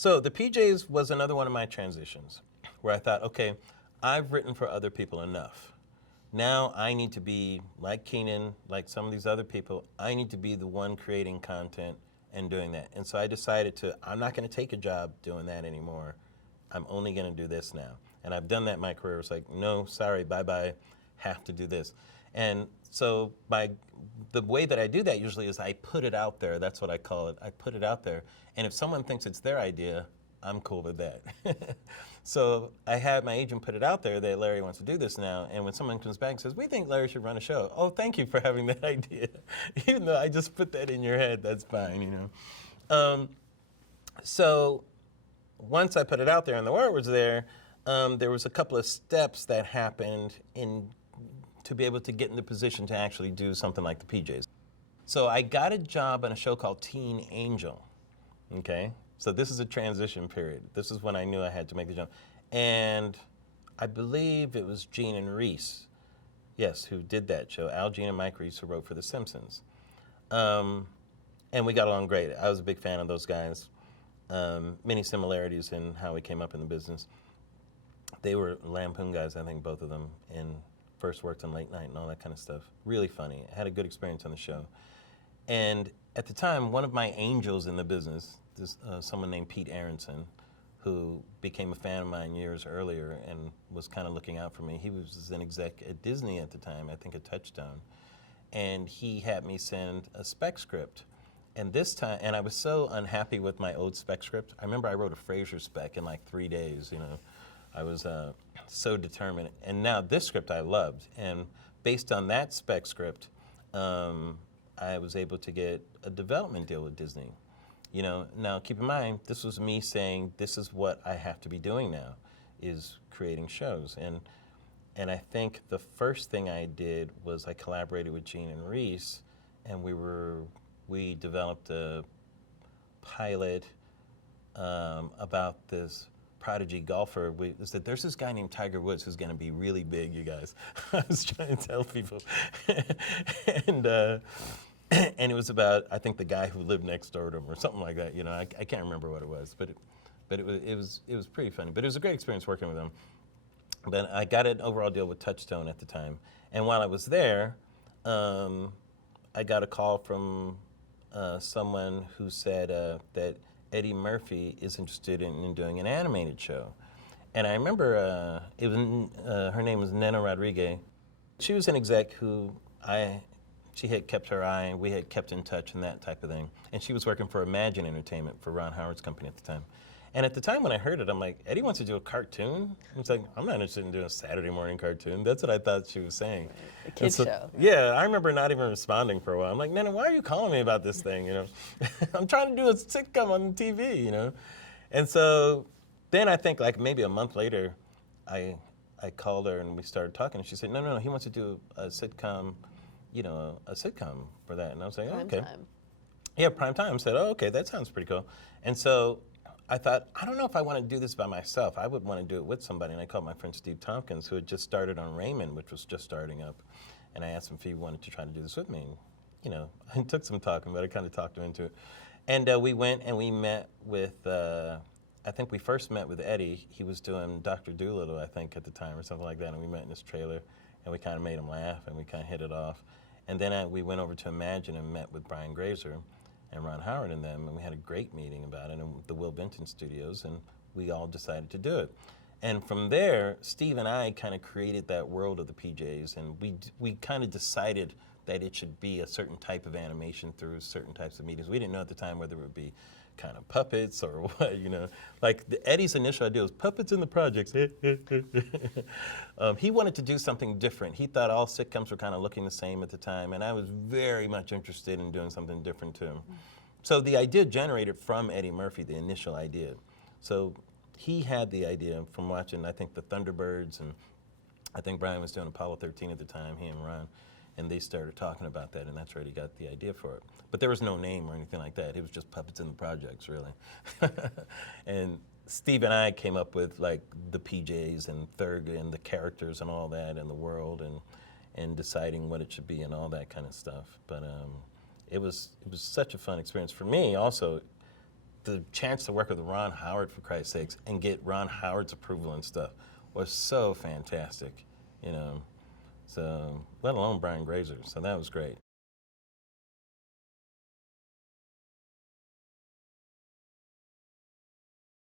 So the PJs was another one of my transitions where I thought, okay, I've written for other people enough. Now I need to be like Keenan, like some of these other people, I need to be the one creating content and doing that. And so I decided I'm not going to take a job doing that anymore. I'm only going to do this now. And I've done that in my career. It's like, no, sorry, bye-bye, have to do this. And so the way that I do that usually is I put it out there. That's what I call it. I put it out there. And if someone thinks it's their idea, I'm cool with that. So I had my agent put it out there that Larry wants to do this now. And when someone comes back and says, we think Larry should run a show. Oh, thank you for having that idea. Even though I just put that in your head, that's fine, you know. So once I put it out there and the word was there was a couple of steps that happened to be able to get in the position to actually do something like the PJs. So I got a job on a show called Teen Angel, okay? So this is a transition period. This is when I knew I had to make the jump. And I believe it was Gene and Reese, yes, who did that show. Al Jean and Mike Reese, who wrote for The Simpsons. And we got along great. I was a big fan of those guys. Many similarities in how we came up in the business. They were Lampoon guys, I think, both of them, and first worked on Late Night and all that kind of stuff. Really funny. I had a good experience on the show. And at the time, one of my angels in the business, someone named Pete Aronson, who became a fan of mine years earlier and was kind of looking out for me. He was an exec at Disney at the time, I think at Touchstone. And he had me send a spec script. And this time, and I was so unhappy with my old spec script. I remember I wrote a Frasier spec in like 3 days, you know. I was so determined. And now this script I loved. And based on that spec script, I was able to get a development deal with Disney. You know, now keep in mind, this was me saying, this is what I have to be doing now, is creating shows. And I think the first thing I did was I collaborated with Gene and Reese, and we developed a pilot about this prodigy golfer. There's this guy named Tiger Woods who's going to be really big, you guys. I was trying to tell people. And it was about, I think, the guy who lived next door to him or something like that. You know, I can't remember what it was, but it was pretty funny. But it was a great experience working with him. But I got an overall deal with Touchstone at the time. And while I was there, I got a call from someone who said that Eddie Murphy is interested in doing an animated show. And I remember her name was Nena Rodriguez. She was an exec who she had kept her eye, and we had kept in touch and that type of thing. And she was working for Imagine Entertainment for Ron Howard's company at the time. And at the time when I heard it, I'm like, Eddie wants to do a cartoon? It's like, I'm not interested in doing a Saturday morning cartoon. That's what I thought she was saying. A kid's show. Yeah, I remember not even responding for a while. I'm like, Nana, why are you calling me about this thing, you know? I'm trying to do a sitcom on TV, you know? And so then I think like maybe a month later, I called her and we started talking, and she said, no, he wants to do a sitcom, you know, a sitcom for that. And I was like, oh, okay. Time. Yeah, prime time. I said, oh, okay, that sounds pretty cool. And so I thought, I don't know if I want to do this by myself. I would want to do it with somebody. And I called my friend Steve Tompkins, who had just started on Raymond, which was just starting up. And I asked him if he wanted to try to do this with me. And, you know, it took some talking, but I kind of talked him into it. And we went and we met with, I think we first met with Eddie. He was doing Dr. Dolittle, I think, at the time or something like that. And we met in his trailer, and we kind of made him laugh, and we kind of hit it off. And then we went over to Imagine and met with Brian Grazer and Ron Howard and them, and we had a great meeting about it in the Will Benton Studios, and we all decided to do it. And from there, Steve and I kind of created that world of the PJs, and we kind of decided that it should be a certain type of animation through certain types of mediums. We didn't know at the time whether it would be kind of puppets or what, you know. Like Eddie's initial idea was puppets in the projects. He wanted to do something different. He thought all sitcoms were kind of looking the same at the time, and I was very much interested in doing something different too. So the idea generated from Eddie Murphy, the initial idea. So he had the idea from watching, I think, the Thunderbirds, and I think Brian was doing Apollo 13 at the time, he and Ron. And they started talking about that, and that's where he got the idea for it. But there was no name or anything like that. It was just puppets in the projects, really. And Steve and I came up with like the PJs and Thurgood and the characters and all that and the world and deciding what it should be and all that kind of stuff. But it was such a fun experience for me. Also, the chance to work with Ron Howard, for Christ's sakes, and get Ron Howard's approval and stuff was so fantastic, you know. So, let alone Brian Grazer. So that was great.